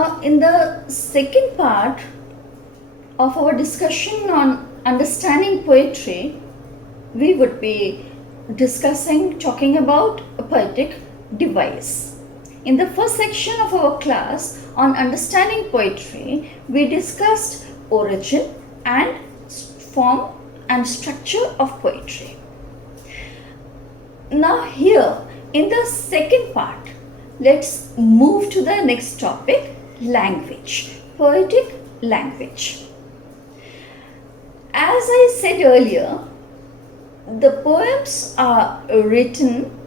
Now, in the second part of our discussion on understanding poetry, we would be talking about a poetic device. In the first section of our class on understanding poetry, we discussed origin and form and structure of poetry. Now here, in the second part, let's move to the next topic, language, poetic language. As I said earlier, the poems are written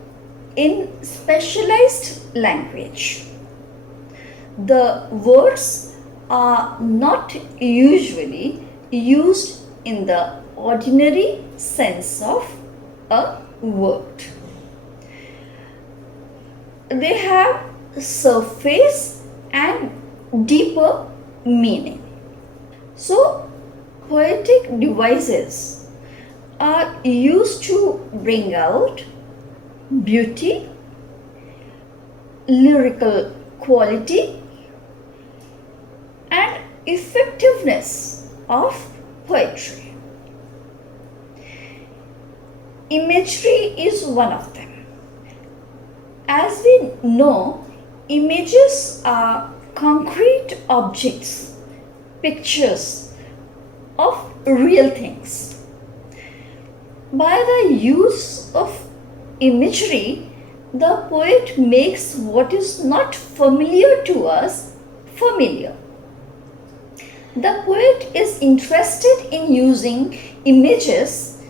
in specialized language. The words are not usually used in the ordinary sense of a word. They have surface and deeper meaning. So, poetic devices are used to bring out beauty, lyrical quality, and effectiveness of poetry. Imagery is one of them. As we know, images are concrete objects, pictures of real things. By the use of imagery, the poet makes what is not familiar to us familiar. The poet is interested in using images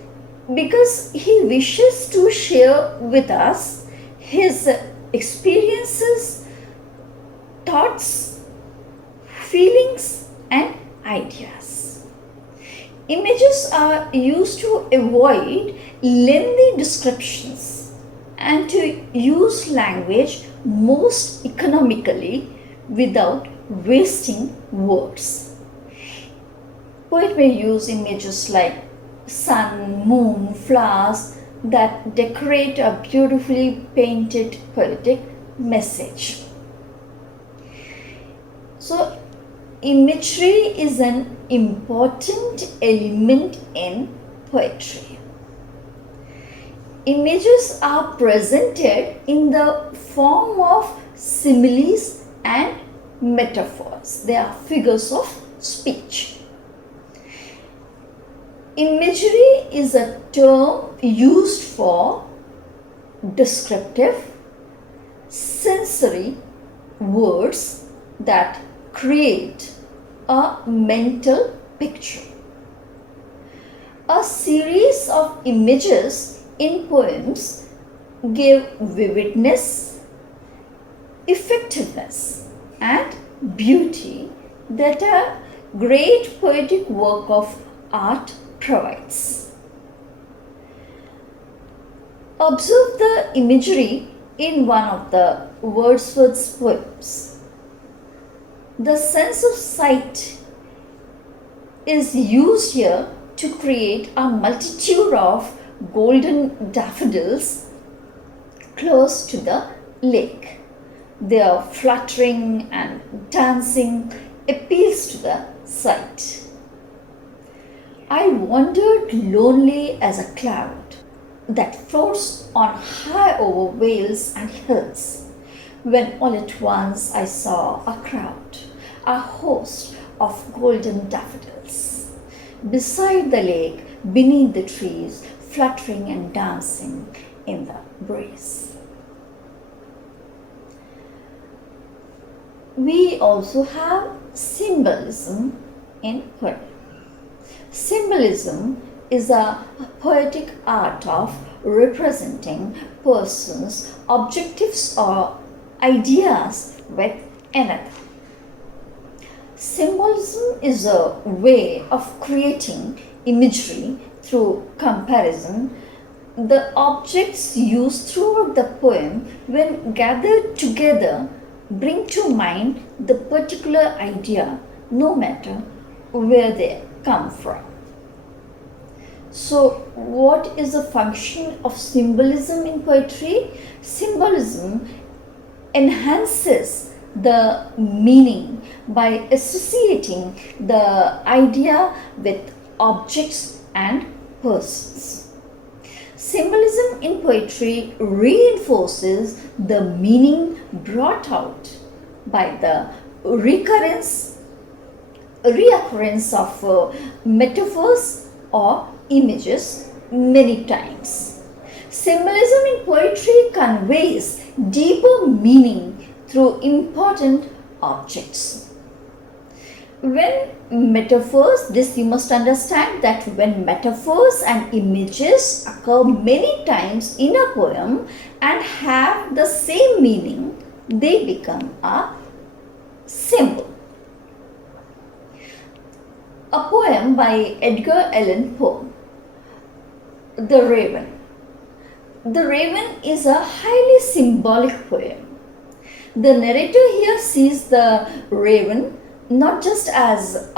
because he wishes to share with us his experiences, thoughts, feelings, and ideas. Images are used to avoid lengthy descriptions and to use language most economically without wasting words. Poet may use images like sun, moon, flowers that decorate a beautifully painted poetic message. So, imagery is an important element in poetry. Images are presented in the form of similes and metaphors. They are figures of speech. Imagery is a term used for descriptive, sensory words that create a mental picture. A series of images in poems give vividness, effectiveness, and beauty that a great poetic work of art provides. Observe the imagery in one of the Wordsworth's poems. The sense of sight is used here to create a multitude of golden daffodils close to the lake. Their fluttering and dancing appeals to the sight. I wandered lonely as a cloud that floats on high over vales and hills, when all at once I saw a crowd, a host of golden daffodils, beside the lake, beneath the trees, fluttering and dancing in the breeze. We also have symbolism in poetry. Symbolism is a poetic art of representing persons, objectives, or ideas with another. Symbolism is a way of creating imagery through comparison. The objects used throughout the poem, when gathered together, bring to mind the particular idea, no matter where they come from. So, what is the function of symbolism in poetry? Symbolism enhances the meaning by associating the idea with objects and persons. Symbolism in poetry reinforces the meaning brought out by the reoccurrence of metaphors or images many times. Symbolism in poetry conveys deeper meaning through important objects. When metaphors, this you must understand that when metaphors and images occur many times in a poem and have the same meaning, they become a symbol. A poem by Edgar Allan Poe, The Raven. The Raven is a highly symbolic poem. The narrator here sees the raven not just as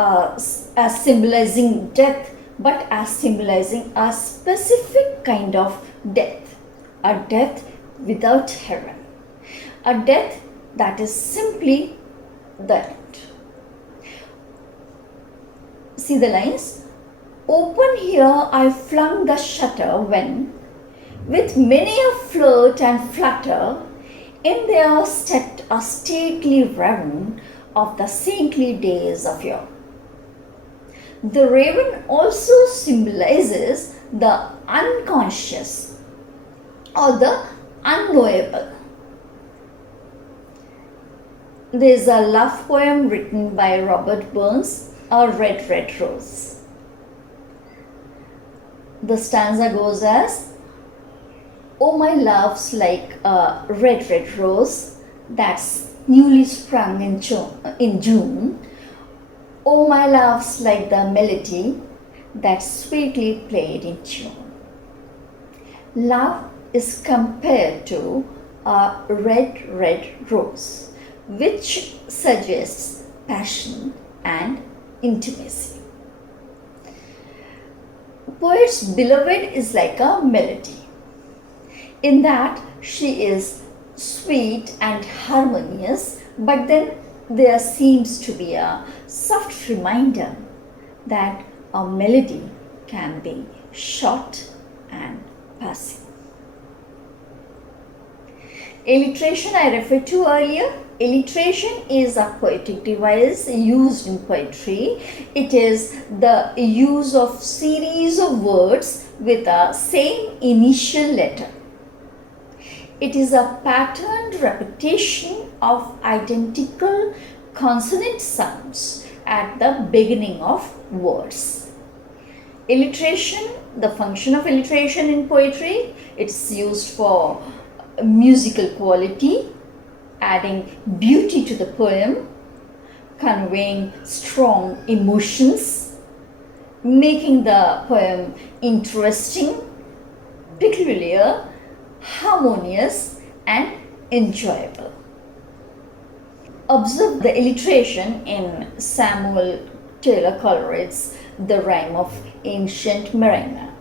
symbolizing death, but as symbolizing a specific kind of death, a death without heaven, a death that is simply the end. See the lines? Open here I flung the shutter when, with many a flirt and flutter, in there stepped a stately raven of the saintly days of yore. The raven also symbolizes the unconscious or the unknowable. There is a love poem written by Robert Burns, A Red, Red Rose. The stanza goes as, "Oh, my love's like a red, red rose that's newly sprung in June. Oh, my love's like the melody that's sweetly played in tune." Love is compared to a red, red rose, which suggests passion and intimacy. Poet's beloved is like a melody, in that she is sweet and harmonious, but then there seems to be a soft reminder that a melody can be short and passing. Alliteration I referred to earlier. Alliteration is a poetic device used in poetry. It is the use of series of words with the same initial letter. It is a patterned repetition of identical consonant sounds at the beginning of words. Alliteration, the function of alliteration in poetry, it's used for musical quality, adding beauty to the poem, conveying strong emotions, making the poem interesting, peculiar, harmonious and enjoyable. Observe the alliteration in Samuel Taylor Coleridge's The Rime of Ancient Mariner.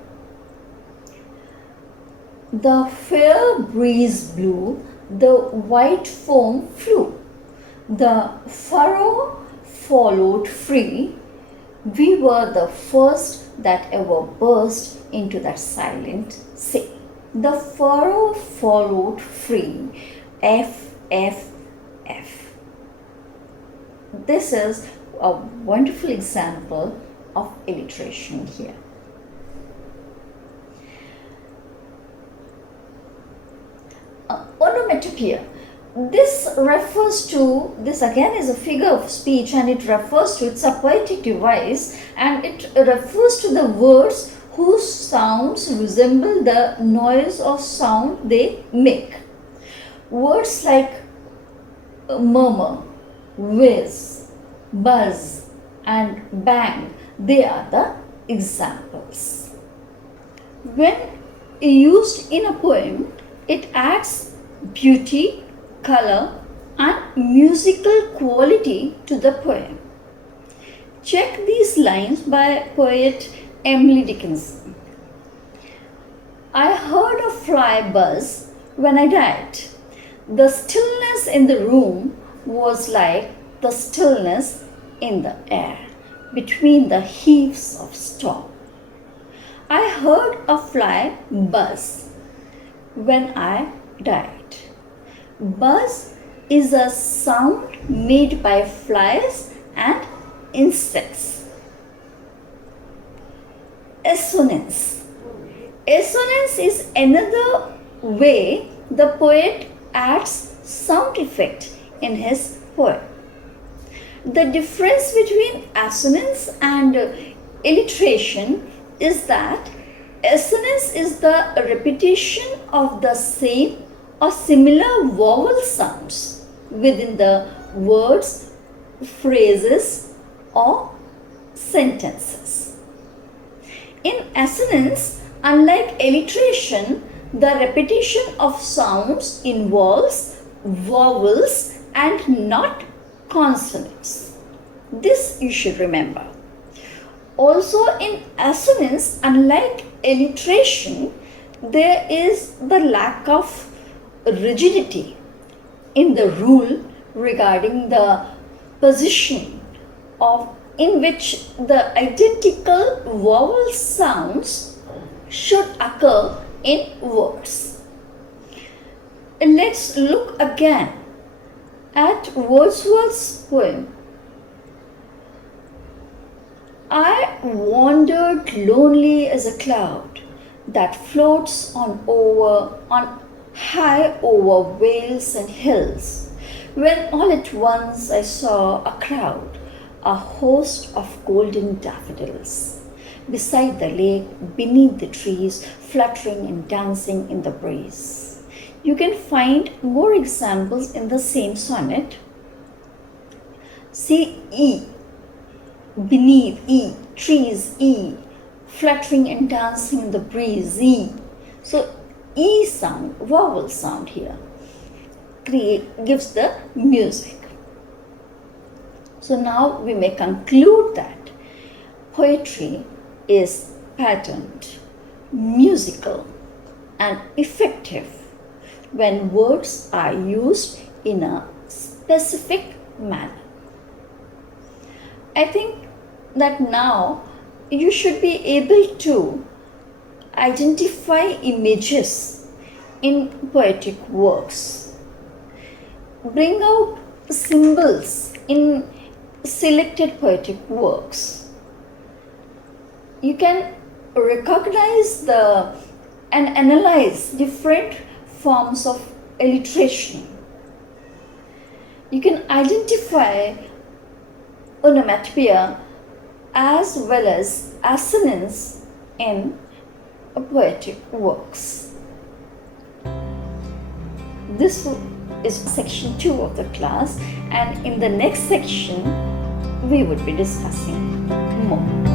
The fair breeze blew, the white foam flew, the furrow followed free. We were the first that ever burst into that silent sea. The furrow followed free. F, F, F. This is a wonderful example of alliteration here. Onomatopoeia. This again is a figure of speech, and it refers to, it's a poetic device, and it refers to the words whose sounds resemble the noise or sound they make. Words like murmur, whiz, buzz and bang, they are the examples. When used in a poem, it adds beauty, color and musical quality to the poem. Check these lines by poet Emily Dickinson. I heard a fly buzz when I died. The stillness in the room was like the stillness in the air between the heaves of storm. I heard a fly buzz when I died. Buzz is a sound made by flies and insects. Assonance. Assonance is another way the poet adds sound effect in his poem. The difference between assonance and alliteration is that assonance is the repetition of the same or similar vowel sounds within the words, phrases, or sentences. In assonance, unlike alliteration, the repetition of sounds involves vowels and not consonants. This you should remember. Also, in assonance, unlike alliteration, there is the lack of rigidity in the rule regarding the position of in which the identical vowel sounds should occur in words. Let's look again at Wordsworth's poem. I wandered lonely as a cloud that floats on high over vales and hills, when all at once I saw a crowd, a host of golden daffodils, beside the lake, beneath the trees, fluttering and dancing in the breeze. You can find more examples in the same sonnet. See E, beneath E, trees E, fluttering and dancing in the breeze E. So E sound, vowel sound here, gives the music. So now we may conclude that poetry is patterned, musical, and effective when words are used in a specific manner. I think that now you should be able to identify images in poetic works, bring out symbols in selected poetic works. You can recognize and analyze different forms of alliteration. You can identify onomatopoeia as well as assonance in poetic works. This is section 2 of the class, and in the next section we would be discussing more.